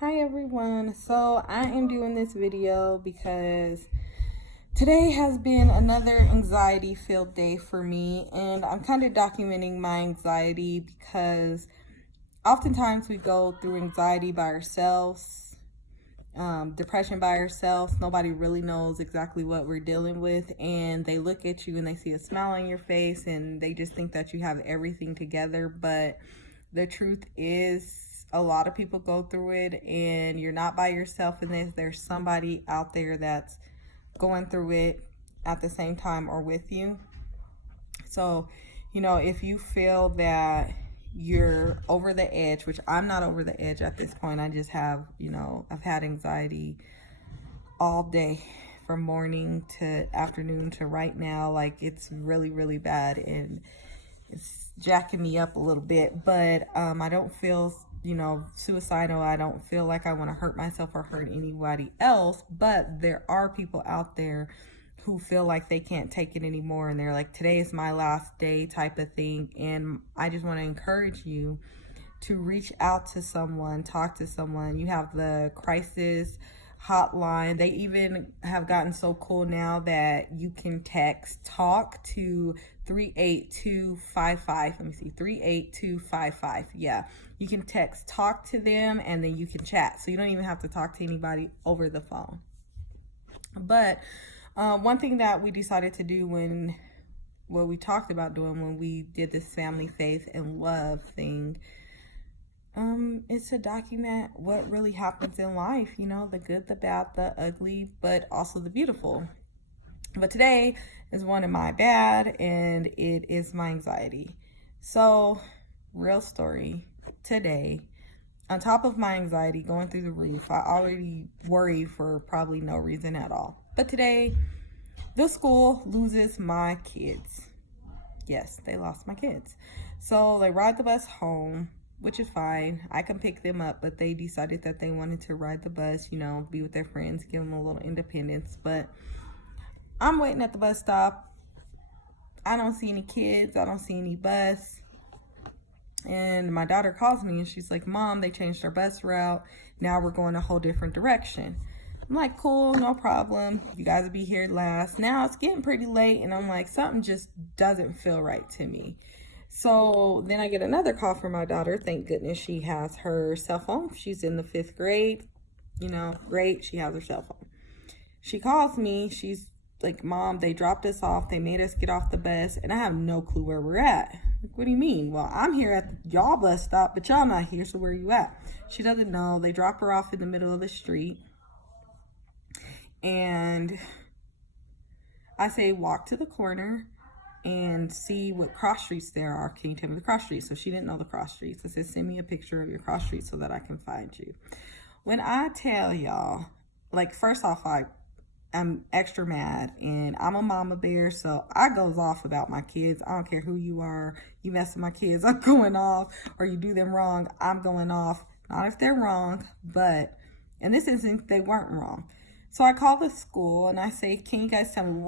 Hi everyone. So I am doing this video because today has been another anxiety filled day for me, and I'm kind of documenting my anxiety because oftentimes we go through anxiety by ourselves, depression by ourselves. Nobody really knows exactly what we're dealing with, and they look at you and they see a smile on your face and they just think that you have everything together. But the truth is, a lot of people go through it, and you're not by yourself in this. There's somebody out there that's going through it at the same time or with you. So, if you feel that you're over the edge, which I'm not over the edge at this point, I just have, I've had anxiety all day from morning to afternoon to right now. Like, it's really, really bad, and it's jacking me up a little bit. But I don't feel, suicidal. I don't feel like I want to hurt myself or hurt anybody else. But there are people out there who feel like they can't take it anymore, and they're like, today is my last day type of thing. And I just want to encourage you to reach out to someone, talk to someone. You have the crisis hotline. They even have gotten so cool now that you can text talk to 38255. Let me see, 38255. Yeah, you can text talk to them, and then you can chat, so you don't even have to talk to anybody over the phone. But one thing that we decided to do what we talked about doing when we did this family, faith, and love thing, is to document what really happens in life, the good, the bad, the ugly, but also the beautiful. But today is one of my bad, and it is my anxiety. So, real story, today, on top of my anxiety going through the roof, I already worry for probably no reason at all. But today, the school loses my kids. Yes, they lost my kids. So they ride the bus home, which is fine. I can pick them up, but they decided that they wanted to ride the bus, be with their friends, give them a little independence. But I'm waiting at the bus stop. I don't see any kids. I don't see any bus. And my daughter calls me and she's like, Mom, they changed our bus route. Now we're going a whole different direction. I'm like, cool, no problem. You guys will be here last. Now it's getting pretty late, and I'm like, something just doesn't feel right to me. So then I get another call from my daughter. Thank goodness she has her cell phone. She's in the 5th grade. Great. She has her cell phone. She calls me. She's like, Mom, they dropped us off. They made us get off the bus, and I have no clue where we're at. Like, what do you mean? Well, I'm here at y'all bus stop, but y'all not here, so where are you at? She doesn't know. They drop her off in the middle of the street. And I say, walk to the corner and see what cross streets there are. Can you tell me the cross streets? So she didn't know the cross streets. I said, send me a picture of your cross streets so that I can find you. When I tell y'all, like, first off, I'm extra mad, and I'm a mama bear, so I goes off about my kids. I don't care who you are. You mess with my kids, I'm going off, or you do them wrong, I'm going off. Not if they're wrong, but in this instance, they weren't wrong. So I call the school and I say, can you guys tell me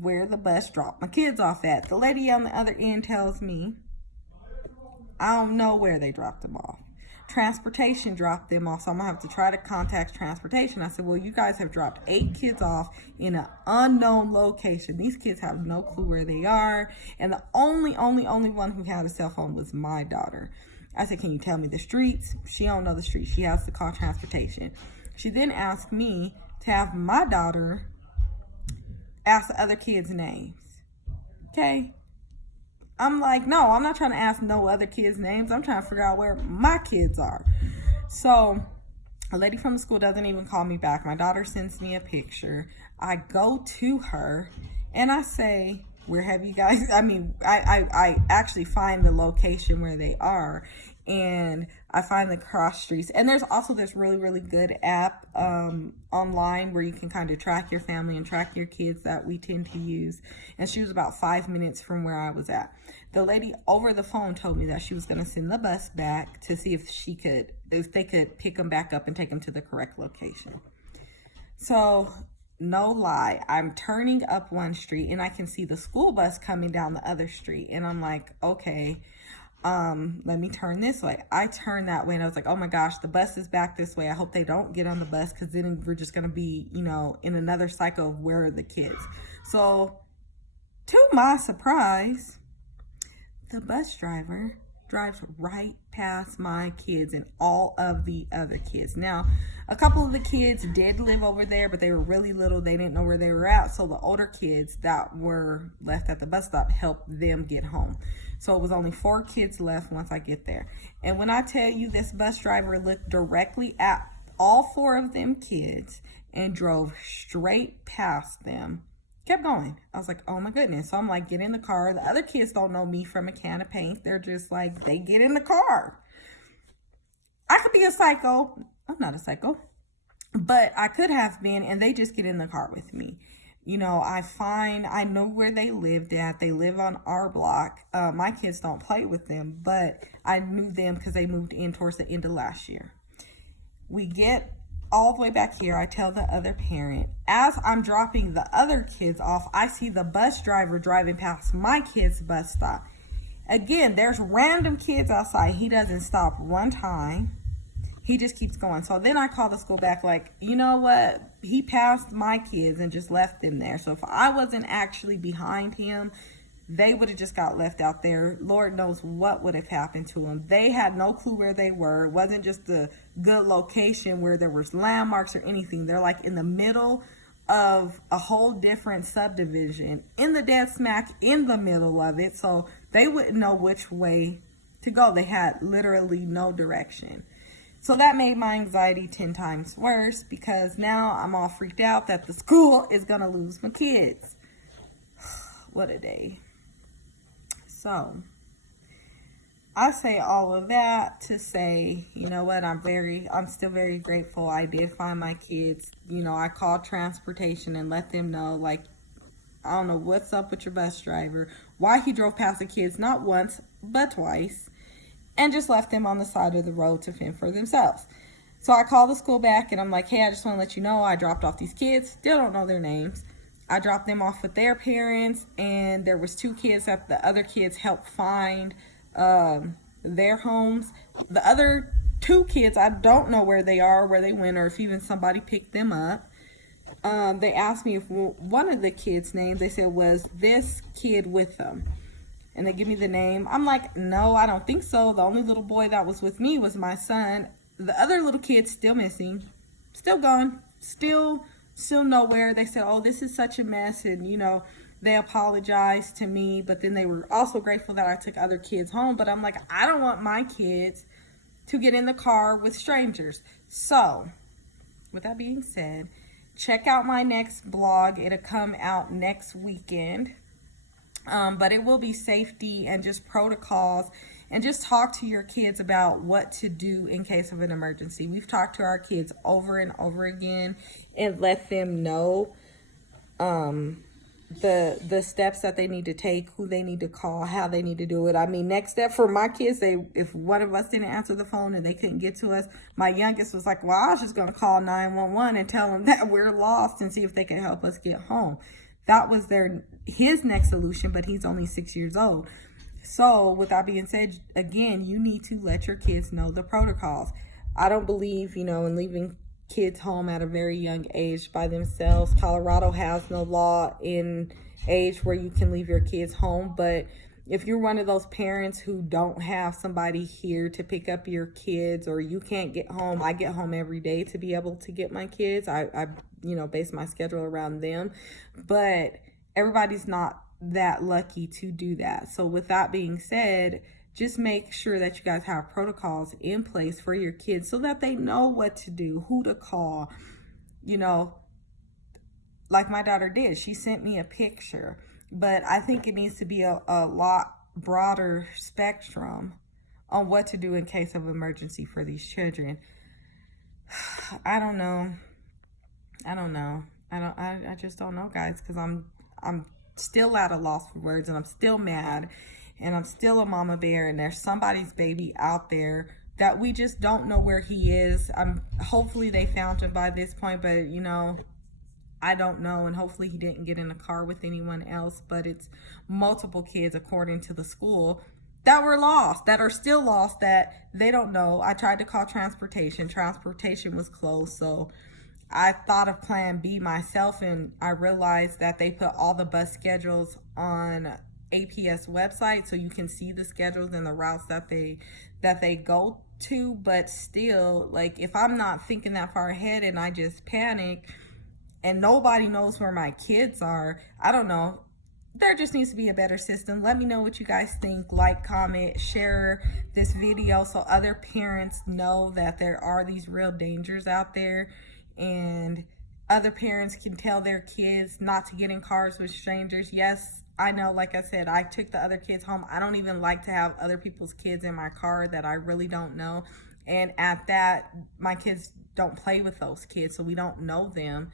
where the bus dropped my kids off at? The lady on the other end tells me, I don't know where they dropped them off. Transportation dropped them off, so I'm gonna have to try to contact transportation. I said, well, you guys have dropped 8 kids off in an unknown location. These kids have no clue where they are, and the only one who had a cell phone was my daughter. I said, can you tell me the streets? She don't know the streets. She has to call transportation. She then asked me to have my daughter ask the other kids' names. Okay? I'm like, no, I'm not trying to ask no other kids' names. I'm trying to figure out where my kids are. So a lady from the school doesn't even call me back. My daughter sends me a picture. I go to her and I say, where have you guys? I actually find the location where they are, and I find the cross streets. And there's also this really, really good app online where you can kind of track your family and track your kids that we tend to use. And she was about 5 minutes from where I was at. The lady over the phone told me that she was going to send the bus back to see if they could pick them back up and take them to the correct location. So, no lie, I'm turning up one street and I can see the school bus coming down the other street. And I'm like, okay, let me turn this way. I turned that way and I was like, oh my gosh, the bus is back this way. I hope they don't get on the bus, because then we're just going to be, you know, in another cycle of where are the kids. So to my surprise, the bus driver drives right past my kids and all of the other kids. Now, a couple of the kids did live over there, but they were really little. They didn't know where they were at. So the older kids that were left at the bus stop helped them get home. So it was only 4 kids left once I get there. And when I tell you, this bus driver looked directly at all 4 of them kids and drove straight past them. Kept going. I was like, oh my goodness. So I'm like, get in the car. The other kids don't know me from a can of paint. They're just like, they get in the car. I could be a psycho. I'm not a psycho, but I could have been, and they just get in the car with me. You know, I know where they lived at. They live on our block. My kids don't play with them, but I knew them because they moved in towards the end of last year. We get all the way back here. I tell the other parent, as I'm dropping the other kids off, I see the bus driver driving past my kids' bus stop. Again, there's random kids outside. He doesn't stop one time. He just keeps going. So then I call the school back like, you know what? He passed my kids and just left them there. So if I wasn't actually behind him, they would have just got left out there. Lord knows what would have happened to them. They had no clue where they were. It wasn't just a good location where there was landmarks or anything. They're like in the middle of a whole different subdivision, in the dead smack in the middle of it. So they wouldn't know which way to go. They had literally no direction. So that made my anxiety 10 times worse, because now I'm all freaked out that the school is going to lose my kids. What a day. So I say all of that to say, you know what, I'm still very grateful I did find my kids. You know, I called transportation and let them know, like, I don't know what's up with your bus driver, why he drove past the kids not once, but twice, and just left them on the side of the road to fend for themselves. So I called the school back and I'm like, hey, I just want to let you know I dropped off these kids. Still don't know their names. I dropped them off with their parents, and there was 2 kids that the other kids helped find their homes. The other 2 kids, I don't know where they are, where they went, or if even somebody picked them up. They asked me if one of the kids' names, they said, was this kid with them? And they give me the name. I'm like, no, I don't think so. The only little boy that was with me was my son. The other little kid's still missing, still gone, still nowhere. They said, oh, this is such a mess. And, you know, they apologized to me, but then they were also grateful that I took other kids home. But I'm like, I don't want my kids to get in the car with strangers. So with that being said, check out my next blog. It'll come out next weekend. But it will be safety and just protocols, and just talk to your kids about what to do in case of an emergency. We've talked to our kids over and over again and let them know the steps that they need to take, who they need to call, how they need to do it. I mean, next step for my kids, if one of us didn't answer the phone and they couldn't get to us, my youngest was like, well, I was just going to call 911 and tell them that we're lost and see if they can help us get home. That was his next solution, but he's only 6 years old. So with that being said, again, you need to let your kids know the protocols. I don't believe, you know, in leaving kids home at a very young age by themselves. Colorado has no law in age where you can leave your kids home, but if you're one of those parents who don't have somebody here to pick up your kids, or you can't get home, I get home every day to be able to get my kids. I you know, base my schedule around them, but everybody's not that lucky to do that. So with that being said, just make sure that you guys have protocols in place for your kids so that they know what to do, who to call. You know, like my daughter did, she sent me a picture, but I think it needs to be a lot broader spectrum on what to do in case of emergency for these children. I don't know. I just don't know, guys, because I'm still at a loss for words, and I'm still mad, and I'm still a mama bear, and there's somebody's baby out there that we just don't know where he is. Hopefully they found him by this point, but you know, I don't know, and hopefully he didn't get in a car with anyone else, but it's multiple kids according to the school. that were lost, that are still lost, that they don't know. I tried to call transportation. Transportation was closed, so I thought of plan B myself, and I realized that they put all the bus schedules on APS website, so you can see the schedules and the routes that they go to. But still, like, if I'm not thinking that far ahead and I just panic and nobody knows where my kids are, I don't know. There just needs to be a better system. Let me know what you guys think. Like, comment, share this video so other parents know that there are these real dangers out there, and other parents can tell their kids not to get in cars with strangers. Yes, I know, like I said, I took the other kids home. I don't even like to have other people's kids in my car that I really don't know. And at that, my kids don't play with those kids, so we don't know them.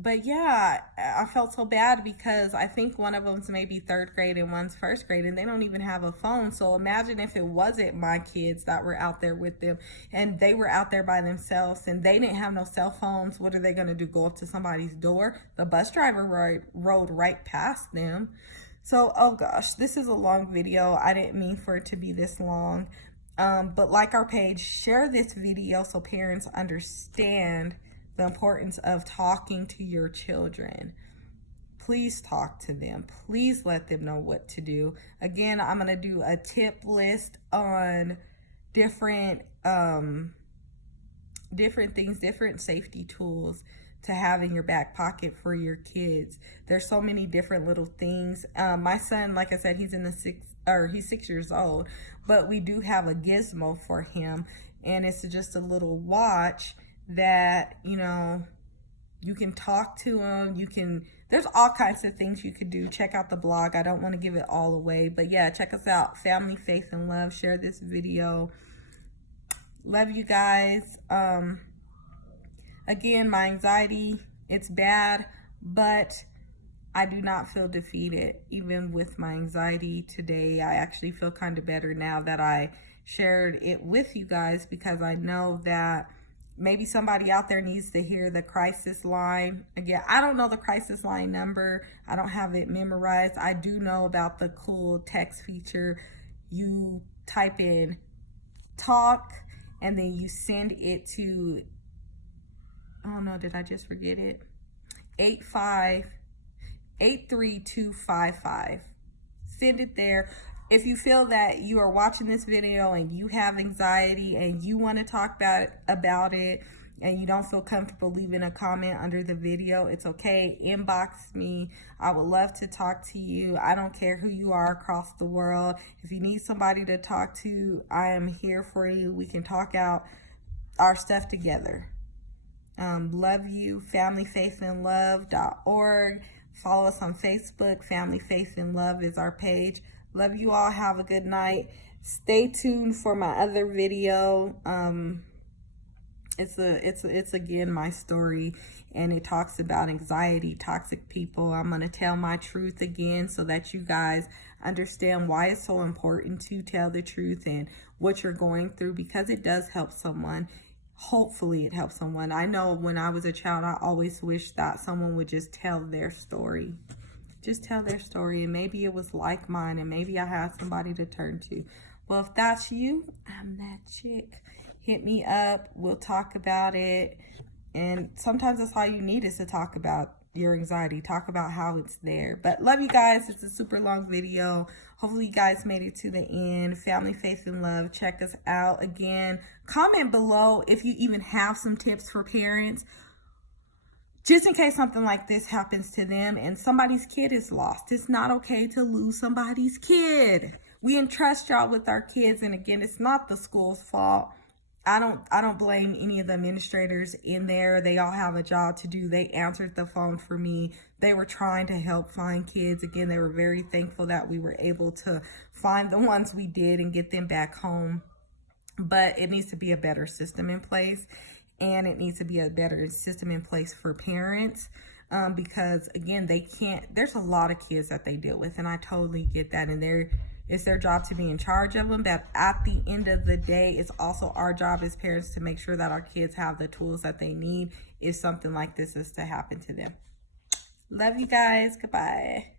But yeah, I felt so bad because I think one of them's maybe 3rd grade and one's 1st grade, and they don't even have a phone. So imagine if it wasn't my kids that were out there with them and they were out there by themselves and they didn't have no cell phones. What are they going to do? Go up to somebody's door? The bus driver rode right past them. So, oh gosh, this is a long video. I didn't mean for it to be this long. But like our page, share this video so parents understand the importance of talking to your children. Please talk to them. Please let them know what to do. Again, I'm going to do a tip list on different things, different safety tools to have in your back pocket for your kids. There's so many different little things. My son, like I said, he's he's 6 years old, but we do have a gizmo for him, and it's just a little watch that, you know, you can talk to them. There's all kinds of things you could do. Check out the blog. I don't want to give it all away, but yeah, check us out. Family, Faith, and Love. Share this video. Love you guys. Again, my anxiety, it's bad, but I do not feel defeated. Even with my anxiety today, I actually feel kind of better now that I shared it with you guys, because I know that maybe somebody out there needs to hear the crisis line. Again, I don't know the crisis line number. I don't have it memorized. I do know about the cool text feature. You type in talk and then you send it to, oh no, did I just forget it? 8583255. Send it there. If you feel that you are watching this video and you have anxiety and you want to talk about it and you don't feel comfortable leaving a comment under the video, it's okay. Inbox me. I would love to talk to you. I don't care who you are across the world. If you need somebody to talk to, I am here for you. We can talk out our stuff together. Love you. FamilyFaithAndLove.org. Follow us on Facebook. Family, Faith, and Love is our page. Love you all. Have a good night. Stay tuned for my other video. It's again my story, and it talks about anxiety, toxic people. I'm going to tell my truth again so that you guys understand why it's so important to tell the truth and what you're going through, because it does help someone. Hopefully it helps someone. I know when I was a child, I always wished that someone would just tell their story. Just tell their story, and maybe it was like mine, and maybe I had somebody to turn to. Well, if that's you, I'm that chick. Hit me up. We'll talk about it. And sometimes that's all you need, is to talk about your anxiety. Talk about how it's there. But love you guys. It's a super long video. Hopefully you guys made it to the end. Family, Faith, and Love. Check us out. Again, comment below if you even have some tips for parents, just in case something like this happens to them and somebody's kid is lost. It's not okay to lose somebody's kid. We entrust y'all with our kids, and again, it's not the school's fault. I don't blame any of the administrators in there. They all have a job to do. They answered the phone for me. They were trying to help find kids. Again, they were very thankful that we were able to find the ones we did and get them back home. But it needs to be a better system in place. And it needs to be a better system in place for parents, because again, there's a lot of kids that they deal with, and I totally get that. And it's their job to be in charge of them. But at the end of the day, it's also our job as parents to make sure that our kids have the tools that they need if something like this is to happen to them. Love you guys. Goodbye.